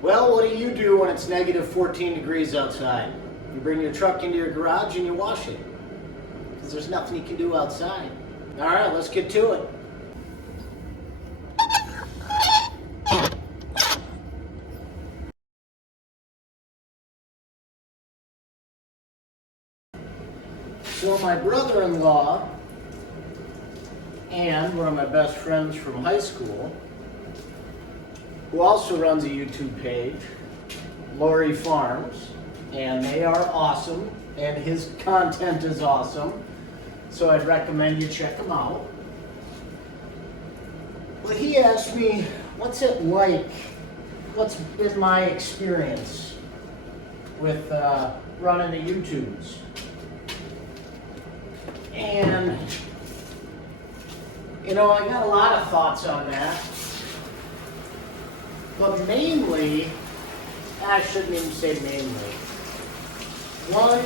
Well, what do when it's negative 14 degrees outside? You bring your truck into your garage and you wash it. Because there's nothing you can do outside. All right, let's get to it. So my brother-in-law and one of my best friends from high school, who also runs a YouTube page, Lori Farms, and they are awesome, and his content is awesome, so I'd recommend you check him out. But he asked me, what's it like, what's been my experience with running the YouTubes? And, you know, I got a lot of thoughts on that. But mainly, I shouldn't even say mainly. One,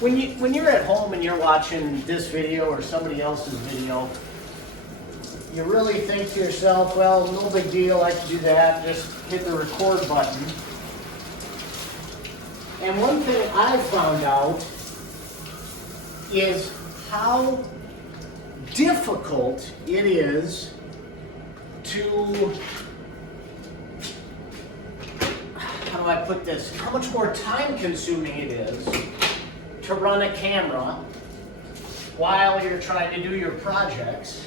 when you're at home and you're watching this video or somebody else's video, you really think to yourself, well, no big deal, I can do that, just hit the record button. And one thing I found out is how difficult it is to, how do I put this, how much more time consuming it is to run a camera while you're trying to do your projects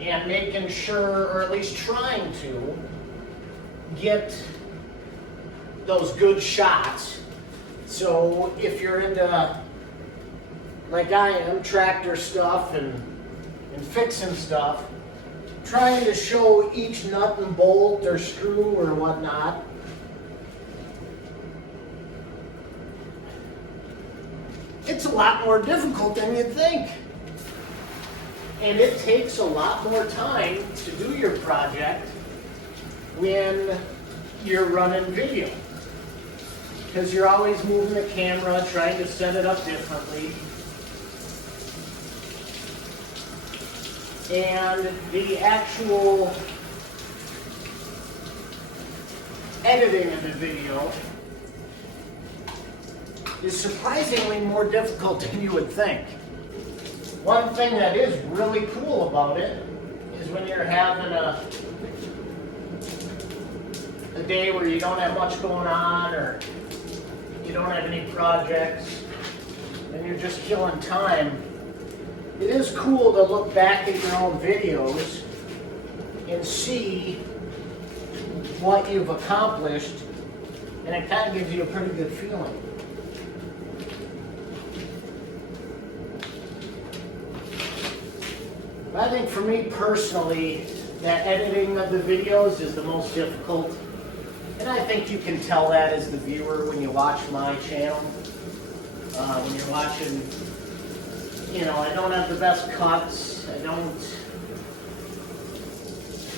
and making sure, or at least trying to, get those good shots. So if you're into, like I am, tractor stuff and fixing stuff, trying to show each nut and bolt or screw or whatnot, it's a lot more difficult than you'd think. And it takes a lot more time to do your project when you're running video. Because you're always moving the camera, trying to set it up differently. And the actual editing of the video is surprisingly more difficult than you would think. One thing that is really cool about it is when you're having a day where you don't have much going on or you don't have any projects and you're just killing time. It is cool to look back at your own videos and see what you've accomplished, and it kind of gives you a pretty good feeling. I think for me personally, that editing of the videos is the most difficult. And I think you can tell that as the viewer when you watch my channel. When you're watching, you know, I don't have the best cuts.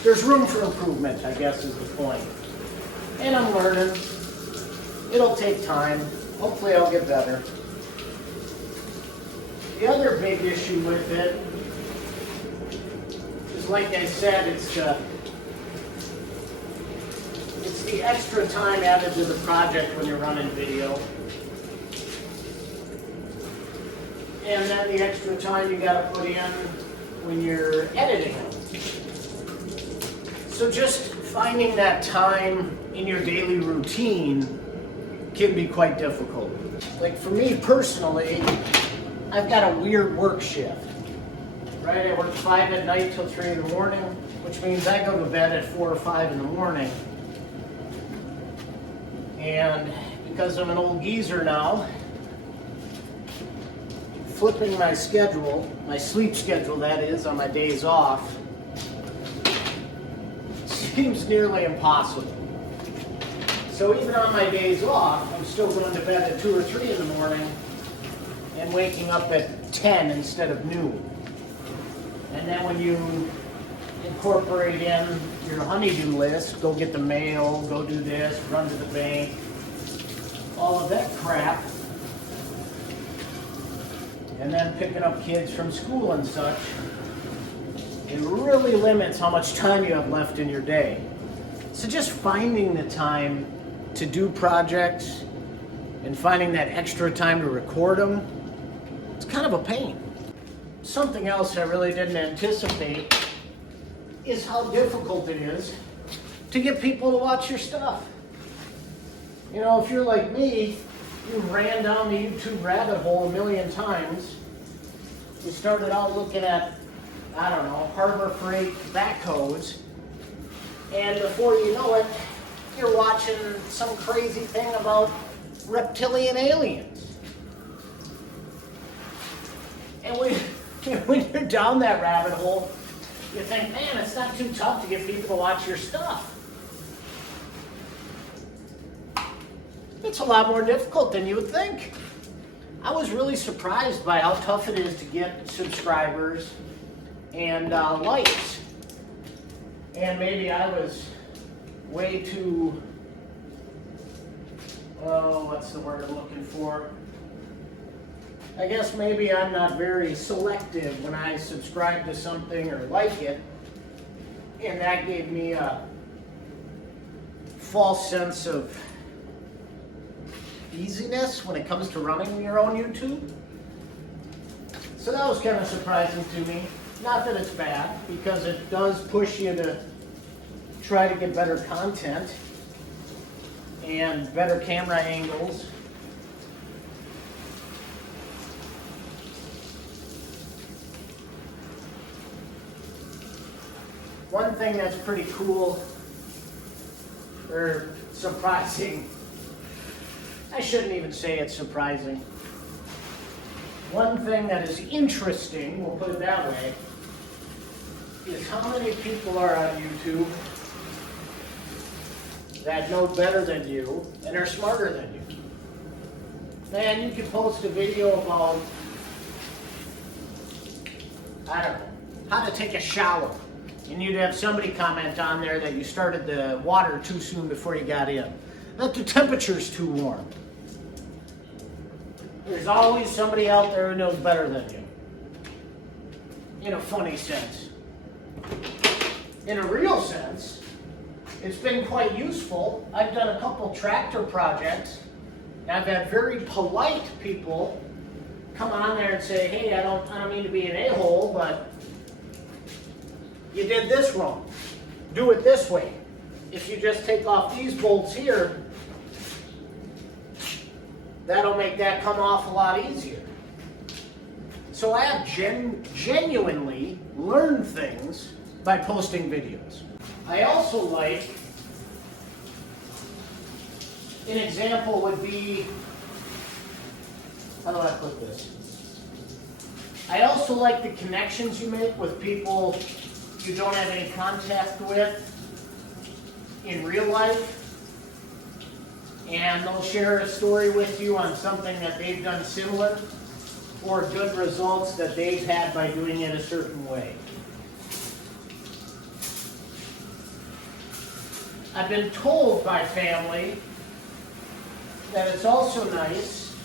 There's room for improvement, I guess is the point. And I'm learning. It'll take time. Hopefully I'll get better. The other big issue with it, like I said, it's the extra time added to the project when you're running video. And then the extra time you gotta put in when you're editing them. So just finding that time in your daily routine can be quite difficult. Like for me personally, I've got a weird work shift. Right, I work 5 at night till 3 in the morning, which means I go to bed at 4 or 5 in the morning. And because I'm an old geezer now, flipping my schedule, my sleep schedule that is, on my days off, seems nearly impossible. So even on my days off, I'm still going to bed at 2 or 3 in the morning and waking up at 10 instead of noon. And then when you incorporate in your honeydew list, go get the mail, go do this, run to the bank, all of that crap, and then picking up kids from school and such, it really limits how much time you have left in your day. So just finding the time to do projects and finding that extra time to record them, it's kind of a pain. Something else I really didn't anticipate is how difficult it is to get people to watch your stuff. You know, if you're like me, you ran down the YouTube rabbit hole a million times. You started out looking at, I don't know, Harbor Freight backhoes, and before you know it, you're watching some crazy thing about reptilian aliens. And when you're down that rabbit hole, you think, man, it's not too tough to get people to watch your stuff. It's a lot more difficult than you would think. I was really surprised by how tough it is to get subscribers and likes. And maybe I was way too, what's the word I'm looking for? I guess maybe I'm not very selective when I subscribe to something or like it. And that gave me a false sense of easiness when it comes to running your own YouTube. So that was kind of surprising to me. Not that it's bad, because it does push you to try to get better content and better camera angles. One thing that's pretty cool, or surprising, I shouldn't even say it's surprising. One thing that is interesting, we'll put it that way, is how many people are on YouTube that know better than you and are smarter than you. Man, you could post a video about, I don't know, how to take a shower. And you'd have somebody comment on there that you started the water too soon before you got in. That the temperature's too warm. There's always somebody out there who knows better than you. In a funny sense. In a real sense, it's been quite useful. I've done a couple tractor projects, and I've had very polite people come on there and say, hey, I don't mean to be an a-hole, but you did this wrong. Do it this way. If you just take off these bolts here, that'll make that come off a lot easier. So I have genuinely learned things by posting videos. I also like, an example would be, how do I put this? I also like the connections you make with people you don't have any contact with in real life. And they'll share a story with you on something that they've done similar or good results that they've had by doing it a certain way. I've been told by family that it's also nice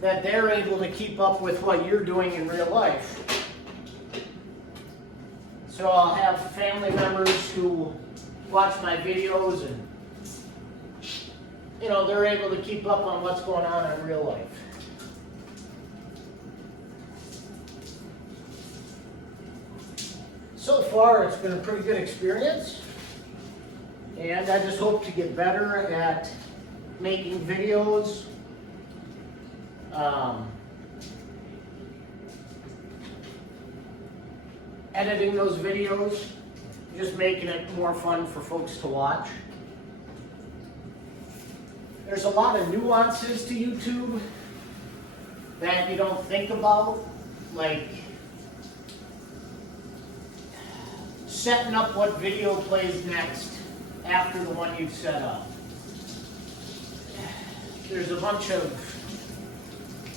that they're able to keep up with what you're doing in real life. So I'll have family members who watch my videos and they're able to keep up on what's going on in real life. So far, it's been a pretty good experience, and I just hope to get better at making videos, editing those videos, just making it more fun for folks to watch. There's a lot of nuances to YouTube that you don't think about, like setting up what video plays next after the one you've set up. There's a bunch of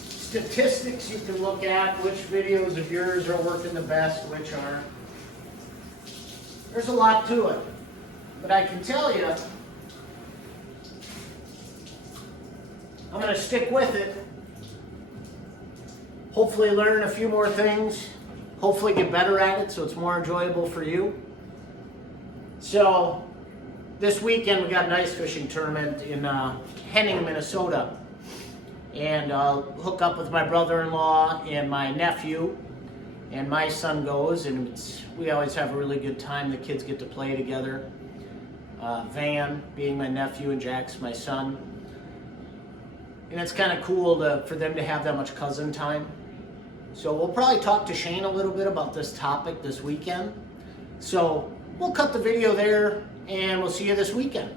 statistics you can look at, which videos of yours are working the best, which aren't. There's a lot to it, but I can tell you, I'm going to stick with it. Hopefully learn a few more things. Hopefully get better at it so it's more enjoyable for you. So this weekend we got an ice fishing tournament in Henning, Minnesota. And I'll hook up with my brother-in-law and my nephew. And my son goes, and we always have a really good time. The kids get to play together. Van being my nephew and Jack's my son. And it's kind of cool for them to have that much cousin time. So we'll probably talk to Shane a little bit about this topic this weekend. So we'll cut the video there, and we'll see you this weekend.